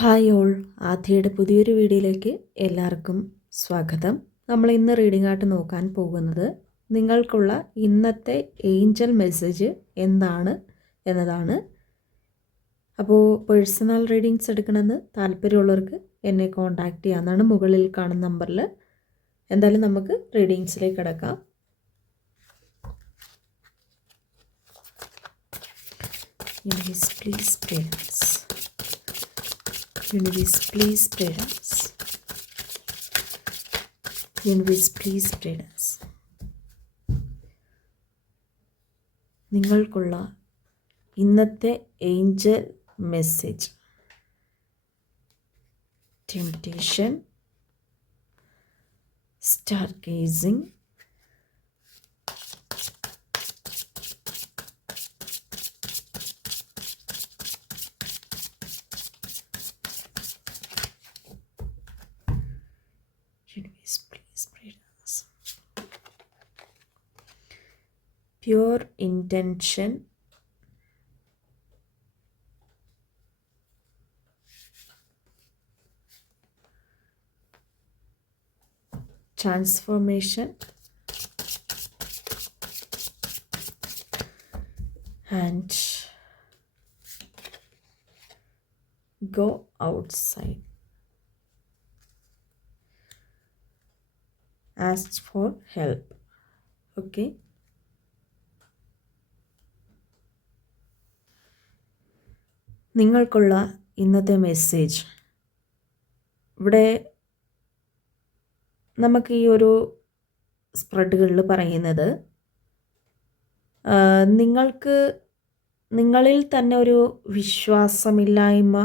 Hi all, ആദ്യയുടെ പുതിയൊരു വീഡിയോയിലേക്ക് എല്ലാവർക്കും സ്വാഗതം. നമ്മൾ ഇന്ന് റീഡിംഗ് ആയിട്ട് നോക്കാൻ പോകുന്നത് നിങ്ങൾക്കുള്ള ഇന്നത്തെ ഏഞ്ചൽ മെസ്സേജ് എന്താണ് എന്നതാണ്. അപ്പോൾ പേഴ്സണൽ റീഡിങ്സ് എടുക്കണമെന്ന് താല്പര്യമുള്ളവർക്ക് എന്നെ കോൺടാക്റ്റ് ചെയ്യാവുന്നതാണ് മുകളിൽ കാണുന്ന നമ്പറിൽ. എന്തായാലും നമുക്ക് റീഡിങ്സിലേക്ക് കിടക്കാം. Please pray us. Universe, please pray us. Universe, please pray us. നിങ്ങൾക്കുള്ള ഇന്നത്തെ Angel message. Temptation, star gazing, please pray us. Pure intention, transformation, and go outside. Ask for help. Okay. നിങ്ങൾക്കുള്ള ഇന്നത്തെ മെസ്സേജ്. ഇവിടെ നമുക്ക് ഈ ഒരു സ്പ്രെഡുകളിൽ പറയുന്നത് നിങ്ങൾക്ക് നിങ്ങളിൽ തന്നെ ഒരു വിശ്വാസമില്ലായ്മ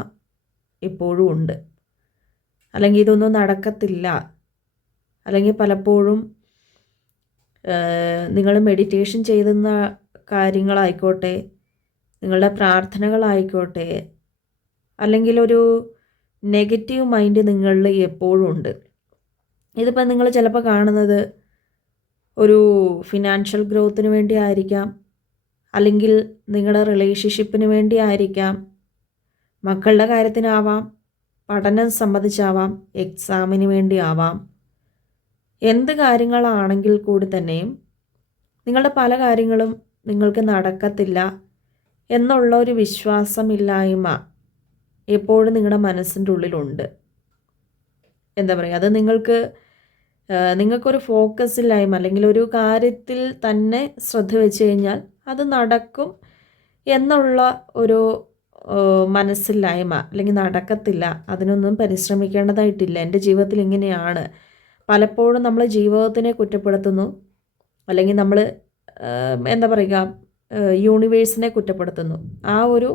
എപ്പോഴും ഉണ്ട്, അല്ലെങ്കിൽ ഇതൊന്നും നടക്കത്തില്ല, അല്ലെങ്കിൽ പലപ്പോഴും നിങ്ങൾ മെഡിറ്റേഷൻ ചെയ്യുന്ന കാര്യങ്ങളായിക്കോട്ടെ, നിങ്ങളുടെ പ്രാർത്ഥനകളായിക്കോട്ടെ, അല്ലെങ്കിൽ ഒരു നെഗറ്റീവ് മൈൻഡ് നിങ്ങളിൽ എപ്പോഴും ഉണ്ട്. ഇതിപ്പോൾ നിങ്ങൾ ചിലപ്പോൾ കാണുന്നത് ഒരു ഫിനാൻഷ്യൽ ഗ്രോത്തിന് വേണ്ടി ആയിരിക്കാം, അല്ലെങ്കിൽ നിങ്ങളുടെ റിലേഷൻഷിപ്പിന് വേണ്ടി ആയിരിക്കാം, മക്കളുടെ കാര്യത്തിനാവാം, പഠനം സംബന്ധിച്ചാവാം, എക്സാമിന് വേണ്ടി ആവാം. എന്ത് കാര്യങ്ങളാണെങ്കിൽ കൂടി തന്നെയും നിങ്ങളുടെ പല കാര്യങ്ങളും നിങ്ങൾക്ക് നടക്കത്തില്ല എന്നുള്ള ഒരു വിശ്വാസമില്ലായ്മ എപ്പോഴും നിങ്ങളുടെ മനസ്സിൻ്റെ ഉള്ളിലുണ്ട്. എന്താ പറയുക, അത് നിങ്ങൾക്കൊരു ഫോക്കസ് ഇല്ലായ്മ, അല്ലെങ്കിൽ ഒരു കാര്യത്തിൽ തന്നെ ശ്രദ്ധ വെച്ച് കഴിഞ്ഞാൽ അത് നടക്കും എന്നുള്ള ഒരു മനസ്സില്ലായ്മ, അല്ലെങ്കിൽ നടക്കത്തില്ല, അതിനൊന്നും പരിശ്രമിക്കേണ്ടതായിട്ടില്ല, എൻ്റെ ജീവിതത്തിൽ ഇങ്ങനെയാണ്. പലപ്പോഴും നമ്മൾ ജീവിതത്തിനെ കുറ്റപ്പെടുത്തുന്നു, അല്ലെങ്കിൽ നമ്മൾ എന്താ പറയുക, യൂണിവേഴ്സിനെ കുറ്റപ്പെടുത്തുന്നു. ആ ഒരു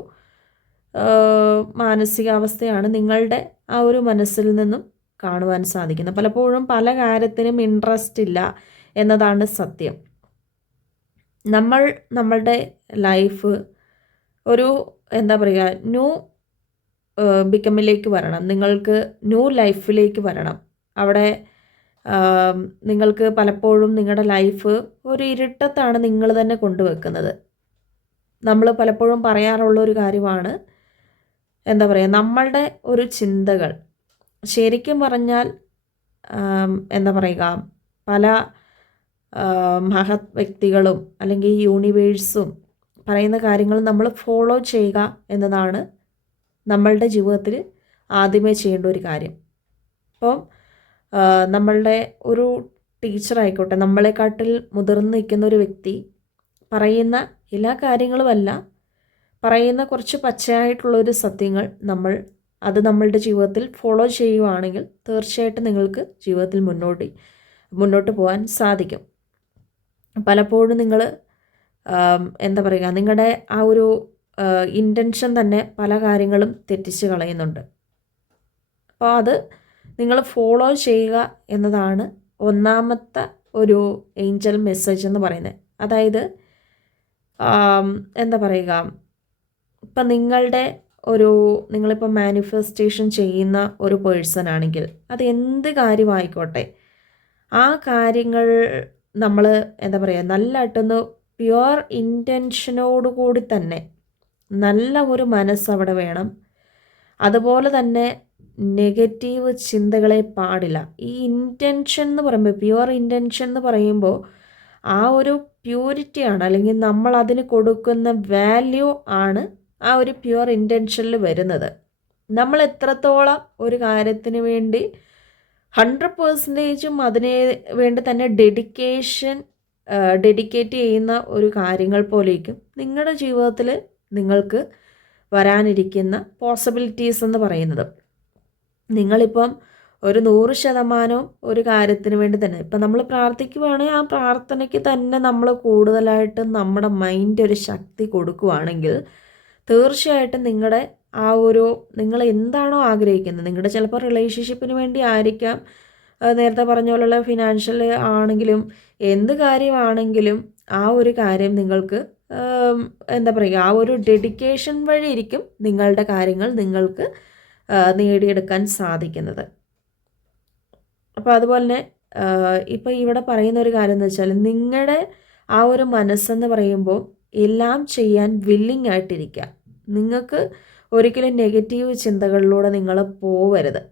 മാനസികാവസ്ഥയാണ് നിങ്ങളുടെ ആ ഒരു മനസ്സിൽ നിന്നും കാണുവാൻ സാധിക്കുന്നത്. പലപ്പോഴും പല കാര്യത്തിനും ഇൻട്രസ്റ്റ് ഇല്ല എന്നതാണ് സത്യം. നമ്മളുടെ ലൈഫ് ഒരു എന്താ പറയുക, ന്യൂ ബിക്കമിലേക്ക് വരണം, നിങ്ങൾക്ക് ന്യൂ ലൈഫിലേക്ക് വരണം. അവിടെ നിങ്ങൾക്ക് പലപ്പോഴും നിങ്ങളുടെ ലൈഫ് ഒരു ഇരുട്ടത്താണ് നിങ്ങൾ തന്നെ കൊണ്ടുവെക്കുന്നത്. നമ്മൾ പലപ്പോഴും പറയാറുള്ളൊരു കാര്യമാണ്, എന്താ പറയുക, നമ്മളുടെ ഒരു ചിന്തകൾ ശരിക്കും പറഞ്ഞാൽ എന്താ പറയുക, പല മഹത് വ്യക്തികളും അല്ലെങ്കിൽ യൂണിവേഴ്സും പറയുന്ന കാര്യങ്ങൾ നമ്മൾ ഫോളോ ചെയ്യുക എന്നതാണ് നമ്മളുടെ ജീവിതത്തിൽ ആദ്യമേ ചെയ്യേണ്ട ഒരു കാര്യം. അപ്പം നമ്മളുടെ ഒരു ടീച്ചറായിക്കോട്ടെ, നമ്മളെക്കാട്ടിൽ മുതിർന്ന് നിൽക്കുന്ന ഒരു വ്യക്തി പറയുന്ന എല്ലാ കാര്യങ്ങളുമല്ല, പറയുന്ന കുറച്ച് പച്ചയായിട്ടുള്ളൊരു സത്യങ്ങൾ അത് നമ്മളുടെ ജീവിതത്തിൽ ഫോളോ ചെയ്യുവാണെങ്കിൽ തീർച്ചയായിട്ടും നിങ്ങൾക്ക് ജീവിതത്തിൽ മുന്നോട്ട് പോകാൻ സാധിക്കും. പലപ്പോഴും നിങ്ങൾ എന്താ പറയുക, നിങ്ങളുടെ ആ ഒരു ഇൻറ്റൻഷൻ തന്നെ പല കാര്യങ്ങളും തെറ്റിച്ച് കളയുന്നുണ്ട്. അപ്പോൾ അത് നിങ്ങൾ ഫോളോ ചെയ്യുക എന്നതാണ് ഒന്നാമത്തെ ഒരു ഏഞ്ചൽ മെസ്സേജ് എന്ന് പറയുന്നത്. അതായത് എന്താ പറയുക, ഇപ്പം നിങ്ങളിപ്പോൾ മാനിഫെസ്റ്റേഷൻ ചെയ്യുന്ന ഒരു പേഴ്സൺ ആണെങ്കിൽ അത് എന്ത് കാര്യമായിക്കോട്ടെ, ആ കാര്യങ്ങൾ നമ്മൾ എന്താ പറയുക, നല്ലതായിട്ടൊന്ന് പ്യുവർ ഇൻറ്റൻഷനോടുകൂടി തന്നെ നല്ല ഒരു മനസ്സ് അവിടെ വേണം. അതുപോലെ തന്നെ നെഗറ്റീവ് ചിന്തകളെ പാടില്ല. ഈ ഇൻറ്റൻഷൻ എന്ന് പറയുമ്പോൾ, പ്യുവർ ഇൻറ്റൻഷൻ എന്ന് പറയുമ്പോൾ ആ ഒരു പ്യൂരിറ്റിയാണ്, അല്ലെങ്കിൽ നമ്മൾ അതിന് കൊടുക്കുന്ന വാല്യൂ ആണ് ആ ഒരു പ്യുവർ ഇൻറ്റൻഷനിൽ വരുന്നത്. നമ്മൾ എത്രത്തോളം ഒരു കാര്യത്തിന് വേണ്ടി 100% അതിന് വേണ്ടി തന്നെ ഡെഡിക്കേറ്റ് ചെയ്യുന്ന ഒരു കാര്യങ്ങൾ പോലേക്കും നിങ്ങളുടെ ജീവിതത്തിൽ നിങ്ങൾക്ക് വരാനിരിക്കുന്ന പോസിബിലിറ്റീസ് എന്ന് പറയുന്നത്. നിങ്ങളിപ്പം ഒരു 100% ഒരു കാര്യത്തിന് വേണ്ടി തന്നെ ഇപ്പം നമ്മൾ പ്രാർത്ഥിക്കുവാണെങ്കിൽ ആ പ്രാർത്ഥനയ്ക്ക് തന്നെ നമ്മൾ കൂടുതലായിട്ടും നമ്മുടെ മൈൻഡ് ഒരു ശക്തി കൊടുക്കുവാണെങ്കിൽ തീർച്ചയായിട്ടും നിങ്ങളുടെ ആ ഒരു നിങ്ങൾ എന്താണോ ആഗ്രഹിക്കുന്നത്, നിങ്ങളുടെ ചിലപ്പോൾ റിലേഷൻഷിപ്പിന് വേണ്ടി ആയിരിക്കാം, നേരത്തെ പറഞ്ഞ പോലുള്ള ഫിനാൻഷ്യൽ ആണെങ്കിലും എന്ത് കാര്യമാണെങ്കിലും ആ ഒരു കാര്യം നിങ്ങൾക്ക് എന്താ പറയുക, ആ ഒരു ഡെഡിക്കേഷൻ വഴി ഇരിക്കും നിങ്ങളുടെ കാര്യങ്ങൾ നിങ്ങൾക്ക് നേടിയെടുക്കാൻ സാധിക്കുന്നത്. അപ്പോൾ അതുപോലെ തന്നെ ഇപ്പോൾ ഇവിടെ പറയുന്ന ഒരു കാര്യം എന്ന് വെച്ചാൽ നിങ്ങളുടെ ആ ഒരു മനസ്സെന്ന് പറയുമ്പോൾ എല്ലാം ചെയ്യാൻ വില്ലിങ് ആയിട്ടിരിക്കുക. നിങ്ങൾക്ക് ഒരിക്കലും നെഗറ്റീവ് ചിന്തകളിലൂടെ നിങ്ങൾ പോവരുത്.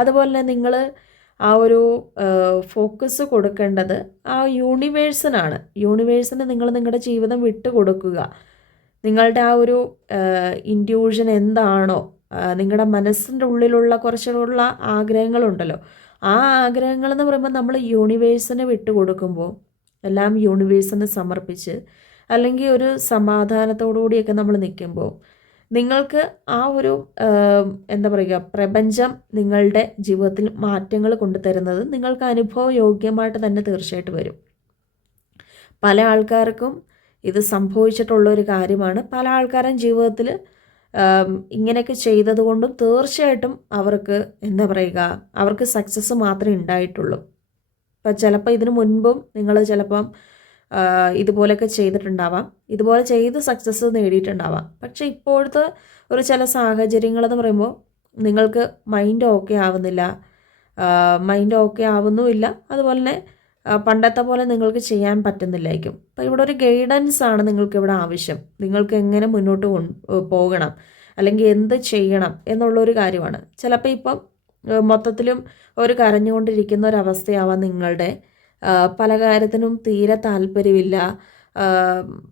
അതുപോലെ തന്നെ നിങ്ങൾ ആ ഒരു ഫോക്കസ് കൊടുക്കേണ്ടത് ആ യൂണിവേഴ്സിനാണ്. യൂണിവേഴ്സിന് നിങ്ങൾ നിങ്ങളുടെ ജീവിതം വിട്ടു കൊടുക്കുക. നിങ്ങളുടെ ആ ഒരു ഇൻറ്റ്യൂഷൻ എന്താണോ, നിങ്ങളുടെ മനസ്സിൻ്റെ ഉള്ളിലുള്ള കുറച്ചുള്ള ആഗ്രഹങ്ങളുണ്ടല്ലോ, ആ ആഗ്രഹങ്ങളെന്ന് പറയുമ്പോൾ നമ്മൾ യൂണിവേഴ്സിന് വിട്ടു കൊടുക്കുമ്പോൾ, എല്ലാം യൂണിവേഴ്സിന് സമർപ്പിച്ച് അല്ലെങ്കിൽ ഒരു സമാധാനത്തോടുകൂടിയൊക്കെ നമ്മൾ നിൽക്കുമ്പോൾ നിങ്ങൾക്ക് ആ ഒരു എന്താ പറയുക, പ്രപഞ്ചം നിങ്ങളുടെ ജീവിതത്തിൽ മാറ്റങ്ങൾ കൊണ്ടുതരുന്നത് നിങ്ങൾക്ക് അനുഭവയോഗ്യമായിട്ട് തന്നെ തീർച്ചയായിട്ടും വരും. പല ആൾക്കാർക്കും ഇത് സംഭവിച്ചിട്ടുള്ളൊരു കാര്യമാണ്. പല ആൾക്കാരും ജീവിതത്തിൽ ഇങ്ങനെയൊക്കെ ചെയ്തതുകൊണ്ടും തീർച്ചയായിട്ടും അവർക്ക് എന്താ പറയുക, അവർക്ക് സക്സസ് മാത്രമേ ഉണ്ടായിട്ടുള്ളൂ. ഇപ്പം ചിലപ്പോൾ ഇതിനു മുൻപും നിങ്ങൾ ചിലപ്പം ഇതുപോലെയൊക്കെ ചെയ്തിട്ടുണ്ടാവാം, ഇതുപോലെ ചെയ്ത് സക്സസ് നേടിയിട്ടുണ്ടാവാം. പക്ഷേ ഇപ്പോഴത്തെ ഒരു ചില സാഹചര്യങ്ങളെന്ന് പറയുമ്പോൾ നിങ്ങൾക്ക് മൈൻഡ് ഓക്കെ ആവുന്നില്ല, മൈൻഡ് ഓക്കെ ആവുന്നുമില്ല, അതുപോലെ തന്നെ പണ്ടത്തെ പോലെ നിങ്ങൾക്ക് ചെയ്യാൻ പറ്റുന്നില്ലായിരിക്കും. അപ്പോൾ ഇവിടെ ഒരു ഗൈഡൻസ് ആണ് നിങ്ങൾക്കിവിടെ ആവശ്യം. നിങ്ങൾക്ക് എങ്ങനെ മുന്നോട്ട് പോകണം അല്ലെങ്കിൽ എന്ത് ചെയ്യണം എന്നുള്ളൊരു കാര്യമാണ്. ചിലപ്പോൾ ഇപ്പം മൊത്തത്തിലും ഒരു കരഞ്ഞുകൊണ്ടിരിക്കുന്ന ഒരവസ്ഥയാവാം നിങ്ങളുടെ. പല കാര്യത്തിനും തീരെ താല്പര്യമില്ല,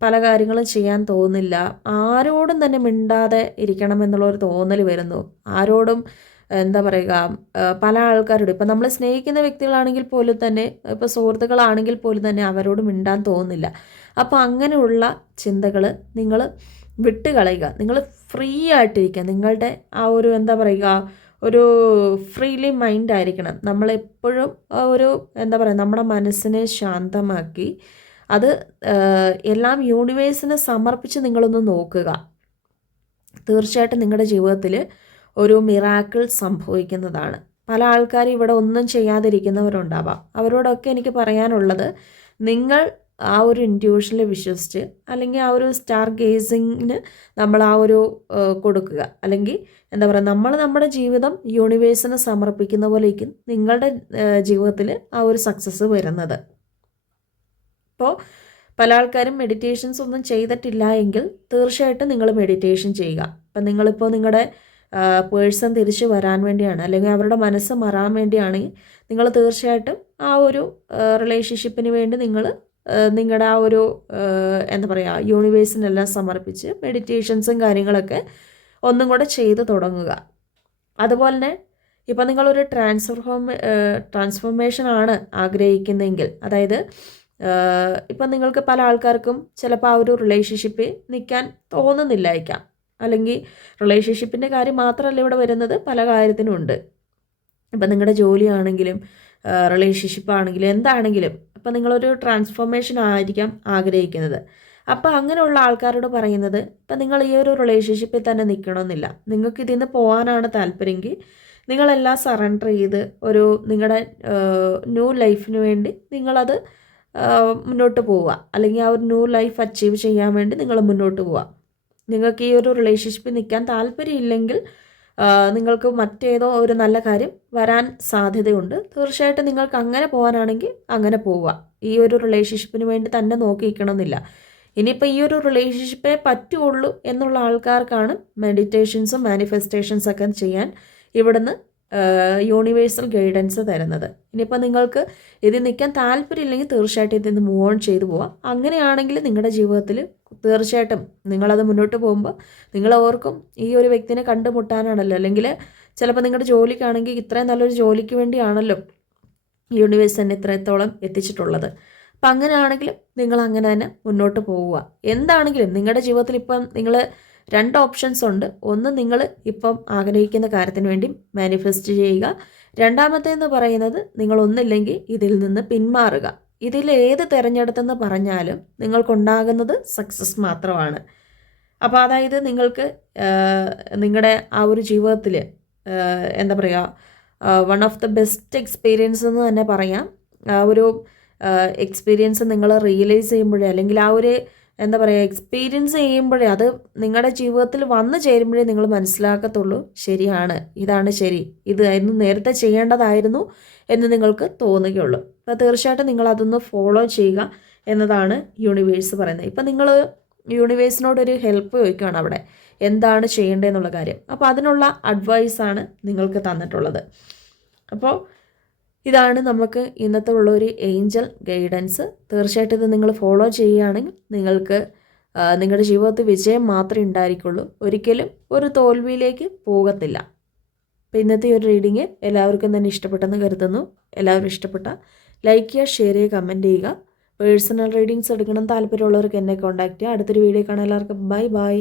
പല കാര്യങ്ങളും ചെയ്യാൻ തോന്നില്ല, ആരോടും തന്നെ മിണ്ടാതെ ഇരിക്കണം എന്നുള്ളൊരു തോന്നൽ വരുന്നു. ആരോടും എന്താ പറയുക, പല ആൾക്കാരോട് ഇപ്പം നമ്മൾ സ്നേഹിക്കുന്ന വ്യക്തികളാണെങ്കിൽ പോലും തന്നെ, ഇപ്പോൾ സുഹൃത്തുക്കളാണെങ്കിൽ പോലും തന്നെ അവരോട് മിണ്ടാൻ തോന്നുന്നില്ല. അപ്പോൾ അങ്ങനെയുള്ള ചിന്തകൾ നിങ്ങൾ വിട്ടുകളയുക. നിങ്ങൾ ഫ്രീ ആയിട്ടിരിക്കുക. നിങ്ങളുടെ ആ ഒരു എന്താ പറയുക, ഒരു ഫ്രീലി മൈൻഡ് ആയിരിക്കണം. നമ്മളെപ്പോഴും ഒരു എന്താ പറയുക, നമ്മുടെ മനസ്സിനെ ശാന്തമാക്കി അത് എല്ലാം യൂണിവേഴ്സിനെ സമർപ്പിച്ച് നിങ്ങളൊന്ന് നോക്കുക. തീർച്ചയായിട്ടും നിങ്ങളുടെ ജീവിതത്തിൽ ഒരു മിറാക്കിൾ സംഭവിക്കുന്നതാണ്. പല ആൾക്കാരും ഇവിടെ ഒന്നും ചെയ്യാതിരിക്കുന്നവരുണ്ടാവാം. അവരോടൊക്കെ എനിക്ക് പറയാനുള്ളത്, നിങ്ങൾ ആ ഒരു ഇൻറ്റ്യൂഷനിൽ വിശ്വസിച്ച് അല്ലെങ്കിൽ ആ ഒരു സ്റ്റാർ ഗേസിങ്ങിന് നമ്മൾ ആ ഒരു കൊടുക്കുക. അല്ലെങ്കിൽ എന്താ പറയുക, നമ്മൾ നമ്മുടെ ജീവിതം യൂണിവേഴ്സിന് സമർപ്പിക്കുന്ന പോലേക്കും നിങ്ങളുടെ ജീവിതത്തിൽ ആ ഒരു സക്സസ് വരുന്നത്. ഇപ്പോൾ പല ആൾക്കാരും മെഡിറ്റേഷൻസ് ഒന്നും ചെയ്തിട്ടില്ല എങ്കിൽ തീർച്ചയായിട്ടും നിങ്ങൾ മെഡിറ്റേഷൻ ചെയ്യുക. അപ്പം നിങ്ങളിപ്പോൾ നിങ്ങളുടെ പേഴ്സൺ തിരിച്ചു വരാൻ വേണ്ടിയാണ്, അല്ലെങ്കിൽ അവരുടെ മനസ്സ് മാറാൻ വേണ്ടിയാണെങ്കിൽ നിങ്ങൾ തീർച്ചയായിട്ടും ആ ഒരു റിലേഷൻഷിപ്പിന് വേണ്ടി നിങ്ങൾ നിങ്ങളുടെ ആ ഒരു എന്താ പറയുക, യൂണിവേഴ്സിനെല്ലാം സമർപ്പിച്ച് മെഡിറ്റേഷൻസും കാര്യങ്ങളൊക്കെ ഒന്നും കൂടെ ചെയ്ത് തുടങ്ങുക. അതുപോലെ തന്നെ ഇപ്പം നിങ്ങളൊരു ട്രാൻസ്ഫോർമേഷനാണ് ആഗ്രഹിക്കുന്നതെങ്കിൽ, അതായത് ഇപ്പം നിങ്ങൾക്ക് പല ആൾക്കാർക്കും ചിലപ്പോൾ ആ ഒരു റിലേഷൻഷിപ്പിൽ നിൽക്കാൻ തോന്നുന്നില്ലായിരിക്കാം. അല്ലെങ്കിൽ റിലേഷൻഷിപ്പിൻ്റെ കാര്യം മാത്രമല്ല ഇവിടെ വരുന്നത്, പല കാര്യത്തിനും ഉണ്ട്. ഇപ്പം നിങ്ങളുടെ ജോലിയാണെങ്കിലും റിലേഷൻഷിപ്പ് ആണെങ്കിലും എന്താണെങ്കിലും അപ്പം നിങ്ങളൊരു ട്രാൻസ്ഫോർമേഷൻ ആയിരിക്കാം ആഗ്രഹിക്കുന്നത്. അപ്പോൾ അങ്ങനെയുള്ള ആൾക്കാരോട് പറയുന്നത്, ഇപ്പം നിങ്ങൾ ഈ ഒരു റിലേഷൻഷിപ്പിൽ തന്നെ നിൽക്കണമെന്നില്ല. നിങ്ങൾക്ക് ഇതിൽ നിന്ന് പോകാനാണ് താല്പര്യമെങ്കിൽ നിങ്ങളെല്ലാം സറണ്ടർ ചെയ്ത് ഒരു നിങ്ങളുടെ ന്യൂ ലൈഫിന് വേണ്ടി നിങ്ങളത് മുന്നോട്ട് പോവുക. അല്ലെങ്കിൽ ആ ഒരു ന്യൂ ലൈഫ് അച്ചീവ് ചെയ്യാൻ വേണ്ടി നിങ്ങൾ മുന്നോട്ട് പോവുക. നിങ്ങൾക്ക് ഈ ഒരു റിലേഷൻഷിപ്പിൽ നിൽക്കാൻ താല്പര്യമില്ലെങ്കിൽ നിങ്ങൾക്ക് മറ്റേതോ ഒരു നല്ല കാര്യം വരാൻ സാധ്യതയുണ്ട്. തീർച്ചയായിട്ടും നിങ്ങൾക്ക് അങ്ങനെ പോകാനാണെങ്കിൽ അങ്ങനെ പോവുക. ഈ ഒരു റിലേഷൻഷിപ്പിന് വേണ്ടി തന്നെ നോക്കിയിരിക്കണമെന്നില്ല. ഇനിയിപ്പോൾ ഈ ഒരു റിലേഷൻഷിപ്പേ പറ്റുള്ളൂ എന്നുള്ള ആൾക്കാർക്കാണ് മെഡിറ്റേഷൻസും മാനിഫെസ്റ്റേഷൻസൊക്കെ ചെയ്യാൻ ഇവിടുന്ന് യൂണിവേഴ്സൽ ഗൈഡൻസ് തരുന്നത്. ഇനിയിപ്പോൾ നിങ്ങൾക്ക് ഇതിൽ നിൽക്കാൻ താല്പര്യമില്ലെങ്കിൽ തീർച്ചയായിട്ടും ഇതിൽ നിന്ന് മൂവ് ഓൺ ചെയ്തു പോവാം. അങ്ങനെയാണെങ്കിൽ നിങ്ങളുടെ ജീവിതത്തിൽ തീർച്ചയായിട്ടും നിങ്ങളത് മുന്നോട്ട് പോകുമ്പോൾ നിങ്ങൾ ഓർക്കും ഈ ഒരു വ്യക്തിനെ കണ്ടുമുട്ടാനാണല്ലോ, അല്ലെങ്കിൽ ചിലപ്പോൾ നിങ്ങളുടെ ജോലിക്കാണെങ്കിൽ ഇത്രയും നല്ലൊരു ജോലിക്ക് വേണ്ടിയാണല്ലോ യൂണിവേഴ്സ് തന്നെ ഇത്രത്തോളം എത്തിച്ചിട്ടുള്ളത്. അപ്പം അങ്ങനെയാണെങ്കിലും നിങ്ങൾ അങ്ങനെ തന്നെ മുന്നോട്ട് പോവുക. എന്താണെങ്കിലും നിങ്ങളുടെ ജീവിതത്തിൽ ഇപ്പം നിങ്ങൾ 2 ഓപ്ഷൻസ് ഉണ്ട്. ഒന്ന്, നിങ്ങൾ ഇപ്പം ആഗ്രഹിക്കുന്ന കാര്യത്തിന് വേണ്ടി മാനിഫെസ്റ്റ് ചെയ്യുക. രണ്ടാമത്തേന്ന് പറയുന്നത് നിങ്ങളൊന്നില്ലെങ്കിൽ ഇതിൽ നിന്ന് പിന്മാറുക. ഇതിൽ ഏത് തിരഞ്ഞെടുത്തെന്ന് പറഞ്ഞാലും നിങ്ങൾക്കുണ്ടാകുന്നത് സക്സസ് മാത്രമാണ്. അപ്പോൾ അതായത് നിങ്ങൾക്ക് നിങ്ങളുടെ ആ ഒരു ജീവിതത്തിൽ എന്താ പറയുക, one of the best experience എന്ന് തന്നെ പറയാം. ആ ഒരു എക്സ്പീരിയൻസ് നിങ്ങൾ റിയലൈസ് ചെയ്യുമ്പോഴേ, അല്ലെങ്കിൽ ആ ഒരു എന്താ പറയുക എക്സ്പീരിയൻസ് ചെയ്യുമ്പോഴേ, അത് നിങ്ങളുടെ ജീവിതത്തിൽ വന്നു ചേരുമ്പോഴേ നിങ്ങൾ മനസ്സിലാക്കത്തുള്ളൂ, ശരിയാണ്, ഇതാണ് ശരി, ഇതായിരുന്നു നേരത്തെ ചെയ്യേണ്ടതായിരുന്നു എന്ന് നിങ്ങൾക്ക് തോന്നുകയുള്ളൂ. അപ്പോൾ തീർച്ചയായിട്ടും നിങ്ങൾ അതൊന്ന് ഫോളോ ചെയ്യുക എന്നതാണ് യൂണിവേഴ്സ് പറയുന്നത്. ഇപ്പം നിങ്ങൾ യൂണിവേഴ്സിനോടൊരു ഹെൽപ്പ് ചോദിക്കുകയാണ് അവിടെ എന്താണ് ചെയ്യേണ്ടതെന്നുള്ള കാര്യം. അപ്പോൾ അതിനുള്ള അഡ്വൈസാണ് നിങ്ങൾക്ക് തന്നിട്ടുള്ളത്. അപ്പോൾ ഇതാണ് നമുക്ക് ഇന്നത്തെ ഉള്ളൊരു ഏഞ്ചൽ ഗൈഡൻസ്. തീർച്ചയായിട്ടും ഇത് നിങ്ങൾ ഫോളോ ചെയ്യുകയാണെങ്കിൽ നിങ്ങൾക്ക് നിങ്ങളുടെ ജീവിതത്തിൽ വിജയം മാത്രമേ ഉണ്ടായിരിക്കുള്ളൂ, ഒരിക്കലും ഒരു തോൽവിയിലേക്ക് പോകത്തില്ല. അപ്പോൾ ഇന്നത്തെ ഒരു റീഡിങ് എല്ലാവർക്കും തന്നെ ഇഷ്ടപ്പെട്ടെന്ന് കരുതുന്നു. എല്ലാവരും ഇഷ്ടപ്പെട്ട ലൈക്ക് ചെയ്യുക, ഷെയർ ചെയ്യുക, കമൻറ്റ് ചെയ്യുക. പേഴ്സണൽ റീഡിങ്സ് എടുക്കണം താല്പര്യമുള്ളവർക്ക് എന്നെ കോൺടാക്റ്റ് ചെയ്യുക. അടുത്തൊരു വീഡിയോ കാണാൻ എല്ലാവർക്കും ബൈ ബൈ.